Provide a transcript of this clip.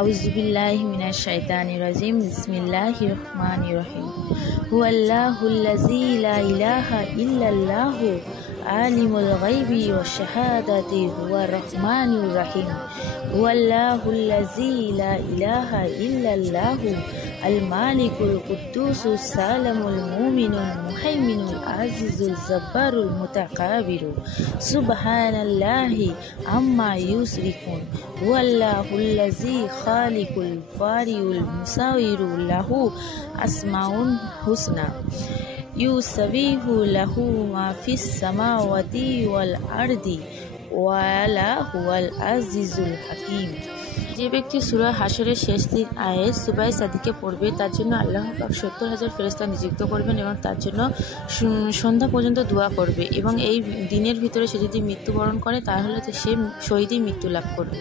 আউযুবিল্লাহি মিনাশ শাইতানির রাজিম। বিসমিল্লাহির রহমানির রহিম। হুয়াল্লাহুল্লাযী লা ইলাহা ইল্লাল্লাহু আলিমুল গায়বি ওয়াশ শাহাদাতি হুয়ার রহমানুর রহিম। হুয়াল্লাহুল্লাযী লা ইলাহা ইল্লাল্লাহু আল মালিকুল কুদ্দুসুস সালামুল মুমিনুল মুহাইমিনুল আজিজুল জাব্বারুল মুতাকাবিরু সুবহানাল্লাহি আম্মা ইউশরিকুন। হুয়াল্লাহুল্লাযী খালিকুল বারিউল মুসাউইরু লাহু আসমাউল হুসনা ইউসাবিহু লাহু মা ফিস সামাওয়াতি ওয়াল আরদি ওয়ালা হুয়াল আজিজুল হাকিম। যে ব্যক্তি সূরা হাশরের শেষ 3 আয়াত সুবায়ে সাদিকে পড়বে তার জন্য আল্লাহ পাক 70,000 ফেরেশতা নিযুক্ত করবেন এবং তার জন্য সন্ধ্যা পর্যন্ত দোয়া করবে, এবং এই দিনের ভিতরে সে যদি মৃত্যুবরণ করে তাহলে সে শহীদই মৃত্যু লাভ করবে।